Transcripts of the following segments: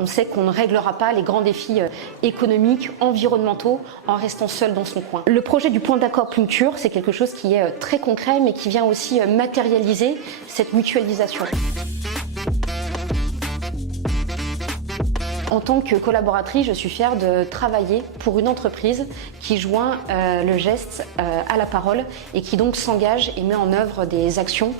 On sait qu'on ne réglera pas les grands défis économiques, environnementaux en restant seul dans son coin. Le projet du point d'accord Pluncture, c'est quelque chose qui est très concret mais qui vient aussi matérialiser cette mutualisation. En tant que collaboratrice, je suis fière de travailler pour une entreprise qui joint le geste à la parole et qui donc s'engage et met en œuvre des actions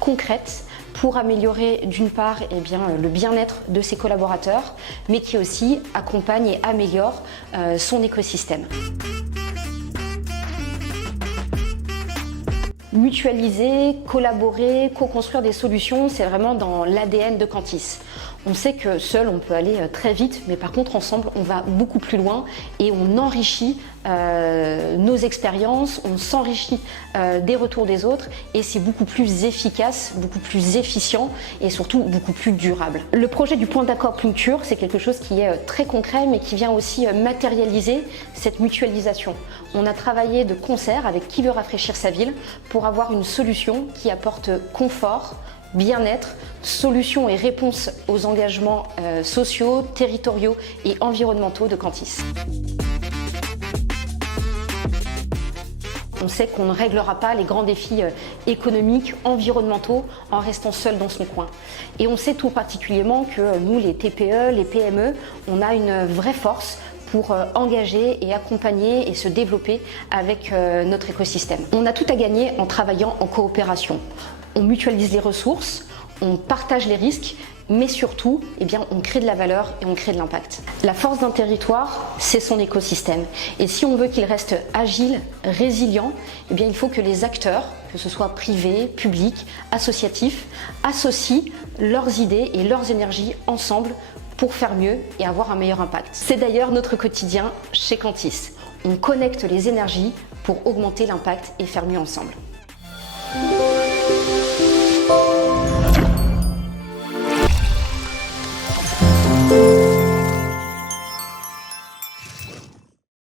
concrètes pour améliorer d'une part le bien-être de ses collaborateurs, mais qui aussi accompagne et améliore son écosystème. Mutualiser, collaborer, co-construire des solutions, c'est vraiment dans l'ADN de Cantis. On sait que seul on peut aller très vite, mais par contre ensemble on va beaucoup plus loin et on enrichit nos expériences, on s'enrichit des retours des autres et c'est beaucoup plus efficace, beaucoup plus efficient et surtout beaucoup plus durable. Le projet du point d'accord Pluncture, c'est quelque chose qui est très concret mais qui vient aussi matérialiser cette mutualisation. On a travaillé de concert avec Qui veut rafraîchir sa ville pour avoir une solution qui apporte confort, bien-être, solutions et réponses aux engagements sociaux, territoriaux et environnementaux de Cantis. On sait qu'on ne réglera pas les grands défis économiques, environnementaux en restant seul dans son coin. Et on sait tout particulièrement que nous, les TPE, les PME, on a une vraie force pour engager et accompagner et se développer avec notre écosystème. On a tout à gagner en travaillant en coopération. On mutualise les ressources, on partage les risques, mais surtout, on crée de la valeur et on crée de l'impact. La force d'un territoire, c'est son écosystème. Et si on veut qu'il reste agile, résilient, il faut que les acteurs, que ce soit privés, publics, associatifs, associent leurs idées et leurs énergies ensemble pour faire mieux et avoir un meilleur impact. C'est d'ailleurs notre quotidien chez Cantis. On connecte les énergies pour augmenter l'impact et faire mieux ensemble.